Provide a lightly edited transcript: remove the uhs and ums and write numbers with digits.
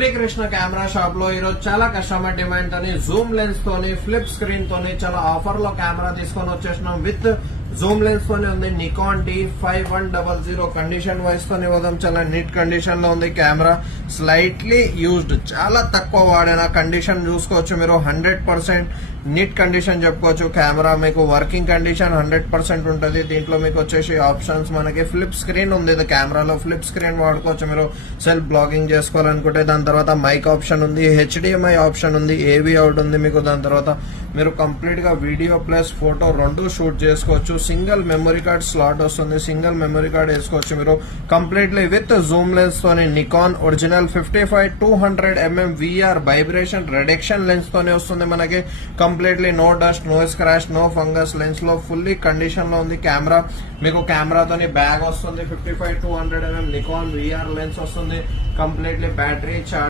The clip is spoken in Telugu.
శ్రీకృష్ణ కెమెరా షాప్ లో ఈరోజు చాలా కస్టమర్ డిమాండ్ తోని జూమ్ లెన్స్ తోని ఫ్లిప్ స్క్రీన్ తోని చాలా ఆఫర్ లో కెమెరా తీసుకొని వచ్చేసినాం. విత్ జూమ్ లెన్స్ తోని ఉంది. నికాన్ D5100 కండిషన్ వైస్ తోని ఇవ్వడం చాలా నీట్ కండిషన్ లో ఉంది. కెమెరా స్లైట్లీ యూజ్డ్, చాలా తక్కువ వాడిన కండిషన్ చూసుకోవచ్చు మీరు. 100% నీట్ కండిషన్ చెప్పుకోవచ్చు. కెమెరా మీకు వర్కింగ్ కండిషన్ 100% ఉంటుంది. దీంట్లో మీకు వచ్చేసి ఆప్షన్స్ మనకి ఫ్లిప్ స్క్రీన్ ఉంది. కెమెరాలో ఫ్లిప్ స్క్రీన్ వాడుకోవచ్చు మీరు సెల్ఫ్ బ్లాగింగ్ చేసుకోవాలనుకుంటే. దాని తర్వాత మైక్ ఆప్షన్ ఉంది, HDMI ఆప్షన్ ఉంది, AV అవుట్ ఉంది మీకు. దాని తర్వాత మీరు కంప్లీట్ గా వీడియో ప్లస్ ఫోటో రెండు షూట్ చేసుకోవచ్చు. సింగిల్ మెమరీ కార్డ్ స్లాట్ వస్తుంది, సింగిల్ మెమరీ కార్డ్ వేసుకోవచ్చు మీరు. కంప్లీట్లీ విత్ జూమ్ లెన్స్ తోని Nikon original 55-200mm VR vibration reduction lens తోనే వస్తుంది మనకి. కంప్లీట్లీ no dust, no scratch, no fungus. Lens లో ఫుల్లీ కండిషన్ లో ఉంది కెమెరా. మీకు కెమెరాతోని బ్యాగ్ వస్తుంది. 55-200mm నికాన్ VR లెన్స్ వస్తుంది. Completely battery charge